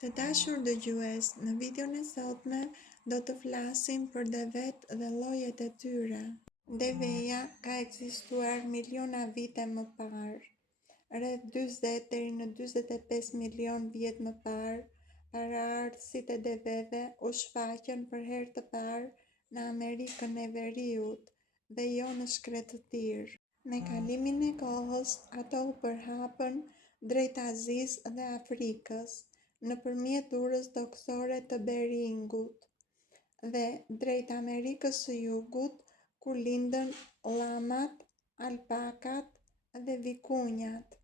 Të dashur dëgjues, në videon e sotme do të flasim për devet dhe llojet e tyre. Deveja ka ekzistuar miliona vite më parë. Rreth 40 deri në 45 milion vjet më parë, paraardhësit e deveve u shfaqën për herë të parë në Amerikën e Veriut dhe jo në Shkretëtirë. Me kalimin e kohës, ato u përhapën drejt Azisë dhe Afrikës, nëpërmjet urës toksore të Beringut, dhe drejt Amerikës së Jugut, ku lindën llamat, alpakat dhe vikunjat,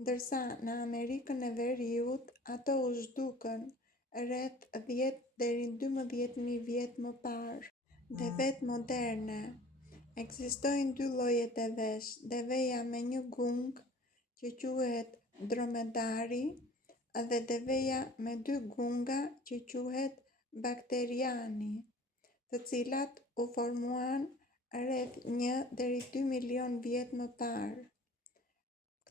ndërsa në Amerikën e Veriut ato u zhdukën rreth 10 deri në 12.000 vjet më parë. Devet moderne. Ekzistojnë dy lloje devesh: deveja me një gung, që quhet dromedari, dhe deveja me dy gunga, që quhet bakteriani, të cilat u formuan rreth 1 deri 2 milion vjet më parë.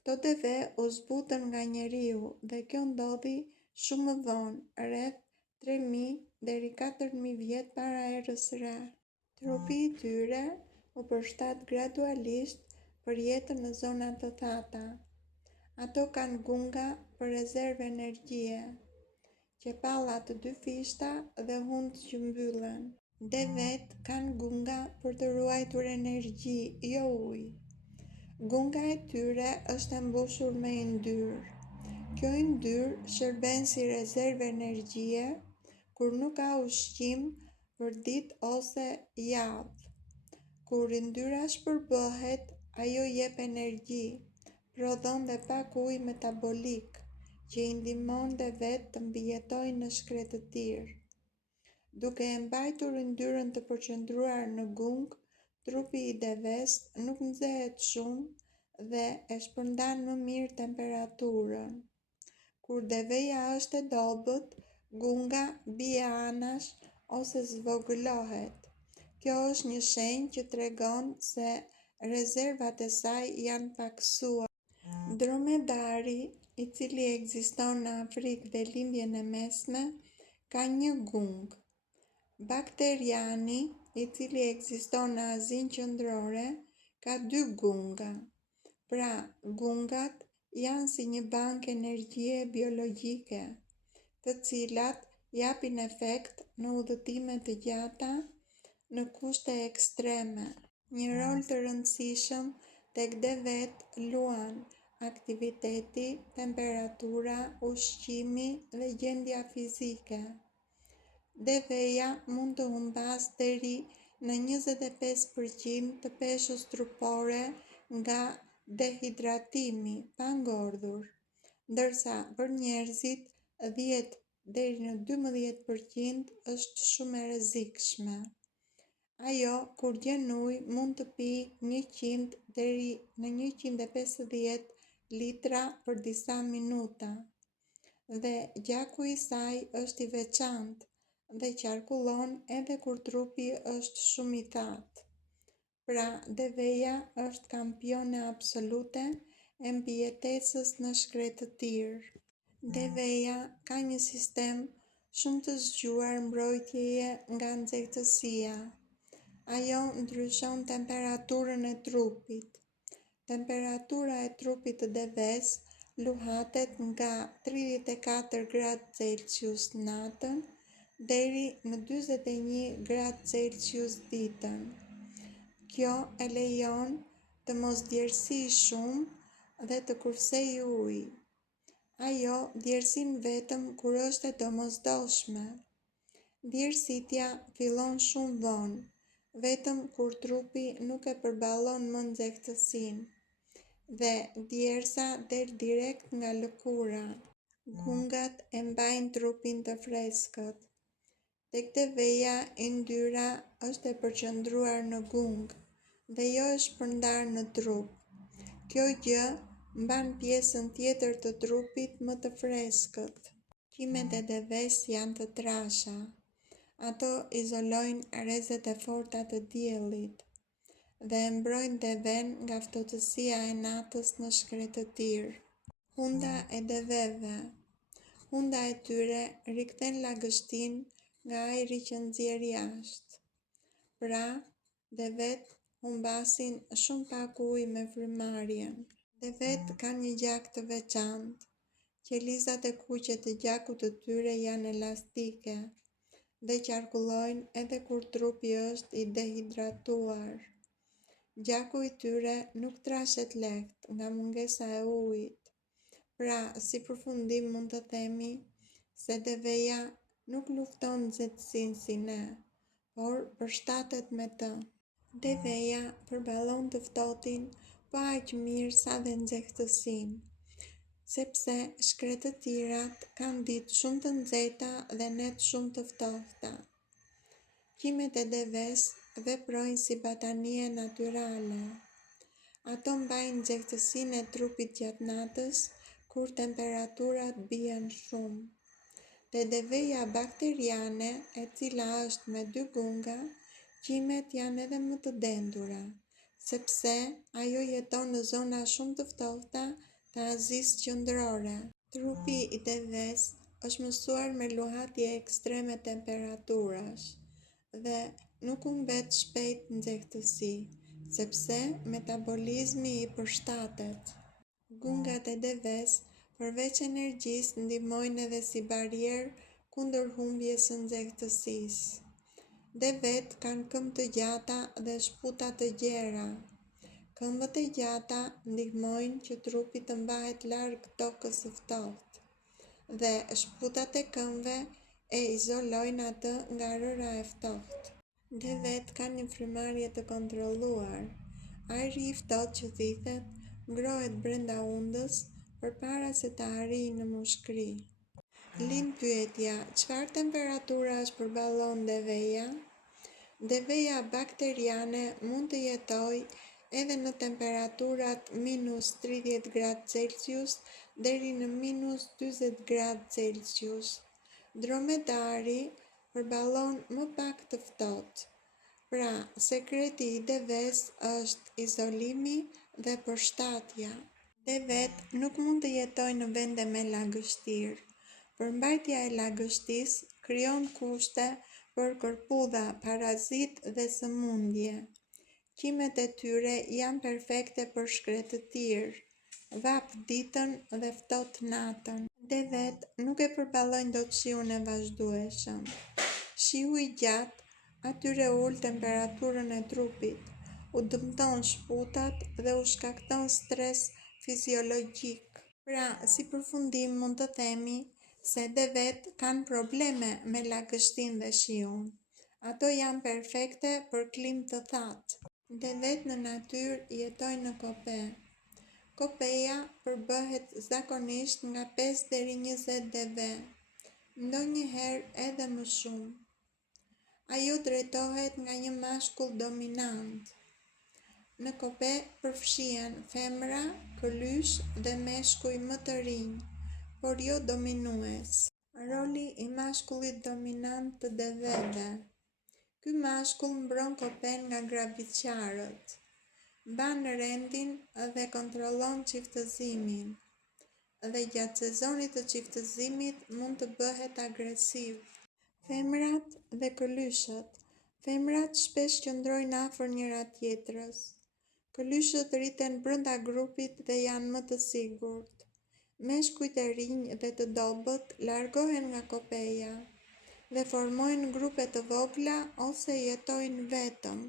Këto deve u zbutën nga njeriu dhe kjo ndodhi shumë më vonë, rreth 3.000 deri 4.000 vjet para erës së re. Trupi i tyre u përshtat gradualisht për jetën në zona të thata. Ato kanë gunga për rezervë energjie, qepalla të dy fishta dhe hund që mbyllen. Devet kanë gunga për të ruajtur energji, jo ujë. Gunga e tyre është e mbushur me yndyrë. Kjo yndyrë shërben si rezervë energjie kur nuk ka ushqim për ditë ose javë. Kur yndyra shpërbohet, ajo jep energji, prodhon dhe pak ujë metabolik, që i ndihmon devet të mbijetojnë në shkretëtirë. Duke e mbajtur yndyrën të përqendruar në gung, trupi i deves nuk nxehet shumë dhe e shpërndan më mirë temperaturën. Kur deveja është e dobët, gunga bie anash ose zvogëlohet. Kjo është një shenjë që tregon se rezervat e saj janë paksuar. Dromedari, i cili ekziston në Afrikë dhe Lindjen e Mesme, ka një gung. Bakteriani, i cili ekziston në Azinë Qendrore, ka 2 gunga. Pra, gungat janë si një bankë energjie biologjike, të cilat japin efekt në udhëtime të gjata në kushte ekstreme. Një rol të rëndësishëm tek devet luan aktiviteti, temperatura, ushqimi dhe gjendja fizike. Deveja mund të humbas deri në 25% të peshës trupore nga dehidratimi pa ngordhur, ndërsa për njerëzit 10 deri në 12% është shumë e rrezikshme. Ajo, kur gjen ujë, mund të pijë 100 deri në 150 litra për disa minuta, dhe gjaku i saj është i veçantë dhe qarkullon edhe kur trupi është shumë i thatë. Pra, deveja është kampione absolute e mbijetesës në shkretëtirë. Deveja ka një sistem shumë të zgjuar mbrojtjeje nga nxehtësia. Ajo ndryshon temperaturën e trupit. Temperatura e trupit të deves luhatet nga 34 gradë Celsius natën deri në 41 gradë Celsius ditën. Kjo e lejon të mos djersijë shumë dhe të kursejë ujë. Ajo djersin vetëm kur është e domosdoshme. Djersitja fillon shumë vonë, vetëm kur trupi nuk e përballon më nxehtësinë, dhe djersa del direkt nga lëkura. Gungat e mbajnë trupin të freskët. Tek deveja, yndyra është e përqendruar në gung dhe jo e shpërndar në trup. Kjo gjë mban pjesën tjetër të trupit më të freskët. Ushqimet e deves janë të trasha. Ato izolojnë rrezet e forta të diellit dhe e mbrojnë deven nga ftohtësia e natës në shkretëtirë. Hunda e deveve. Hunda e tyre rikthen lagështinë nga ajri që nxjerr jashtë. Pra, dhe vetë humbasin shumë pak ujë me frymarrjen. Dhe vetë kanë një gjak të veçantë. Qelizat e kuqe të gjakut të tyre janë elastike dhe qarkullojnë edhe kur trupi është i dehidratuar. Gjaku i tyre nuk trashet lehtë nga mungesa e ujit. Pra, si përfundim mund të themi se deveja nuk lufton nxehtësinë si ne, por përshtatet me të. Deveja përballon të ftohtin po aq mirë sa dhe nxehtësinë, sepse shkretëtirat kanë ditë shumë të nxehta dhe net shumë të ftohta. Qimet e deves veprojnë si batanie natyrale. Ato mbajnë nxehtësinë e trupit gjatë natës kur temperaturat bien shumë. Te deveja bakteriane, e cila është me 2 gunga, qimet janë edhe më të dendura, sepse ajo jeton në zona shumë të ftohta të Azisë Qendrore. Trupi i deves është mësuar me luhatje ekstreme temperaturash dhe nuk humbet shpejt nxehtësi, sepse metabolizmi i përshtatet. Gungat e deves përveç energjisë ndihmojnë edhe si barierë kundër humbjes së nxehtësisë. Devet kanë këmbë të gjata dhe shputa të gjera. Këmbët e gjata ndihmojnë që trupi të mbahet larg tokës së ftohtë dhe shputat e këmbëve e izolojnë atë nga rëra e ftohtë. Devet kanë një frymarrje të kontrolluar. Ajri i ftohtë që thithet ngrohet brenda undës përpara se të arrijë në mushkëri. Lind pyetja, çfarë temperaturash përballon deveja? Deveja bakteriane mund të jetojë edhe në temperaturat -30°C deri në -40°C. Dromedari përballon më pak të ftohtë. Pra, sekreti i deves është izolimi dhe përshtatja. Devet nuk mund të jetojnë në vende me lagështirë. Përmbajtja e lagështisë krijon kushte për kërpudha, parazit dhe sëmundje. Qimet e tyre janë perfekte për shkretëtirë, vap ditën dhe ftoht natën. Devet nuk e përballojnë dot shiun e vazhdueshëm. Shiu i gjatë atyre ul temperaturën e trupit, u dëmton shputat dhe u shkakton stres fiziologjik. Pra, si përfundim mund të themi se devet kanë probleme me lagështinë dhe shiun. Ato janë perfekte për klimë të thatë. Devet në natyrë jetojnë në kope. Kopeja përbëhet zakonisht nga 5 deri 20 deve, ndonjëherë edhe më shumë. Ajo drejtohet nga një mashkull dominant. Në kope përfshihen femra, këlysh dhe meshkuj më të rinj, por jo dominues. Roli i mashkullit dominant të deveve. Ky mashkull mbron kopen nga grabitqarët, mban rendin dhe kontrollon çiftëzimin, dhe gjatë sezonit të çiftëzimit mund të bëhet agresiv. Femrat dhe këlyshët. Femrat shpesh qëndrojnë afër njëra tjetrës. Këlyshët rriten brenda grupit dhe janë më të sigurt. Meshkujt e rinj dhe të dobët largohen nga kopeja dhe formojnë grupe të vogla ose jetojnë vetëm.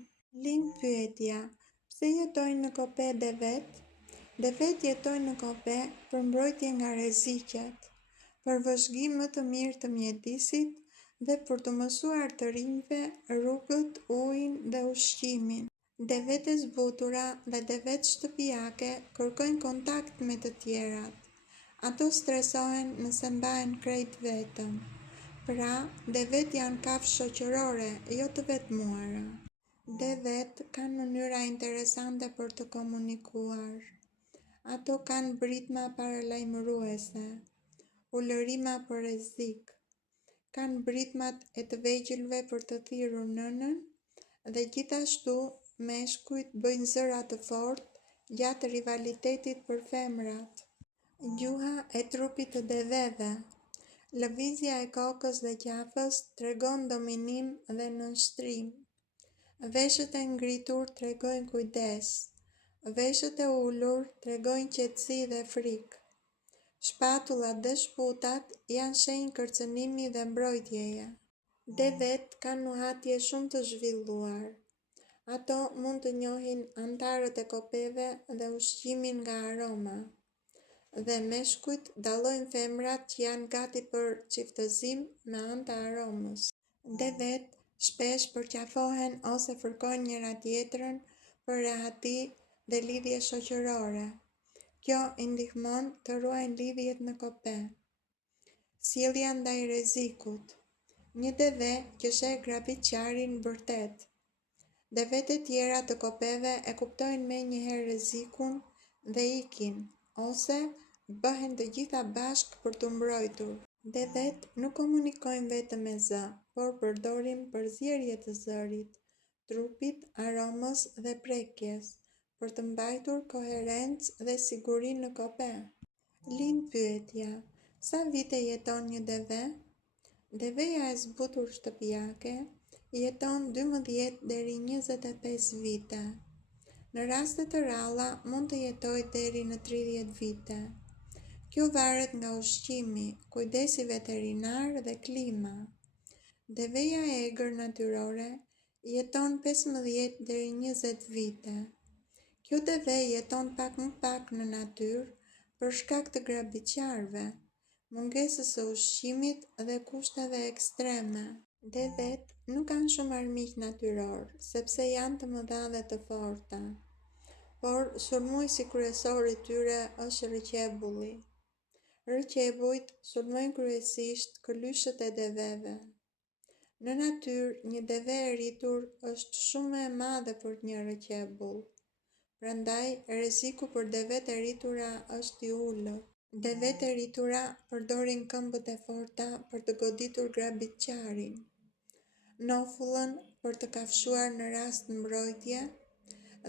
Lind pyetja, pse jetojnë në kope devet? Devet jetojnë në kope për mbrojtje nga rreziqet, për vëzhgim më të mirë të mjedisit dhe për të mësuar të rinjve rrugët, ujin dhe ushqimin. Devet e zbutura dhe devet shtëpiake kërkojnë kontakt me të tjerat. Ato stresohen nëse mbahen krejt vetëm. Pra, devet janë kafshë shoqërore, jo të vetmuara. Devet kanë mënyra interesante për të komunikuar. Ato kanë britma paralajmëruese, ulërima për rrezik. Kanë britmat e të vegjëlve për të thirrur nënën dhe gjithashtu meshkujt bëjnë zëra të fortë gjatë rivalitetit për femrat. Gjuha e trupit të deveve. Lëvizja e kokës dhe qafës tregon dominim dhe nënshtrim. Veshët e ngritur tregojnë kujdes. Veshët e ulur tregojnë qetësi dhe frikë. Shpatullat dhe shputat janë shenjë kërcënimi dhe mbrojtjeje. Devet kanë nuhatje shumë të zhvilluar. Ato mund të njohin antarët e kopeve dhe ushqimin nga aroma. Dhe meshkujt dallojnë femrat që janë gati për çiftëzim me anë të aromës. Devet shpesh përqafohen ose fërkojnë njëra tjetrën për rehati dhe lidhje shoqërore. Kjo i ndihmon të ruajnë lidhjet në kope. Sjellja ndaj rrezikut. Një deve që sheh grabitqarin vërtet. Devet e tjera të kopeve e kuptojnë menjëherë rrezikun dhe ikin, ose bëhen të gjitha bashkë për t'u mbrojtur. Devet nuk komunikojnë vetëm me zë, por përdorin përzierje të zërit, trupit, aromës dhe prekjes, për të mbajtur koherencë dhe siguri në kope. Lind pyetja: sa vite jeton një deve? Deveja e zbutur shtëpiake jeton 12 deri 25 vite. Në raste të ralla mund të jetojë deri në 30 vite. Kjo varet nga ushqimi, kujdesi veterinar dhe klima. Deveja e egër natyrore jeton 15 deri 20 vite. Kjo deve jeton pak më pak në natyrë për shkak të grabitqarëve, mungesës së ushqimit dhe kushteve ekstreme. Devet nuk kanë shumë armiq natyror, sepse janë të mëdha dhe të forta, por sulmuesi kryesor i tyre është rrëqebulli. Rrëqebujt sulmojnë kryesisht këlyshët e deveve. Në natyrë, një deve e rritur është shumë e madhe për një rrëqebull. Prandaj, rreziku për devet e rritura është i ulët. Devet e rritura përdorin këmbët e forta për të goditur grabitqarin, nofullën për të kafshuar në rast mbrojtje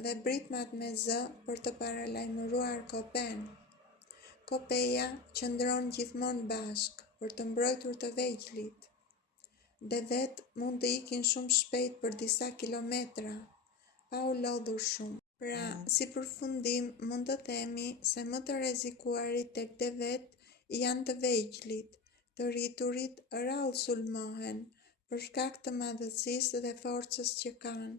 dhe britmat me zë për të paralajmëruar kopen. Kopeja qëndron gjithmonë bashkë për të mbrojtur të vegjëlit. Devet mund të ikin shumë shpejt për disa kilometra, pa u lodhur shumë. Pra, si përfundim, mund të themi se më të rrezikuarit tek devet janë të vegjëlit, të rriturit rrallë sulmohen për shkak të madhësisë dhe forcës që kanë.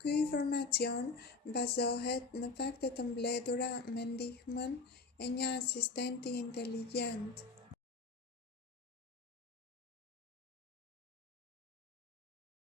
Ky informacion bazohet në fakte të mbledhura me ndihmën e një asistenti inteligjent.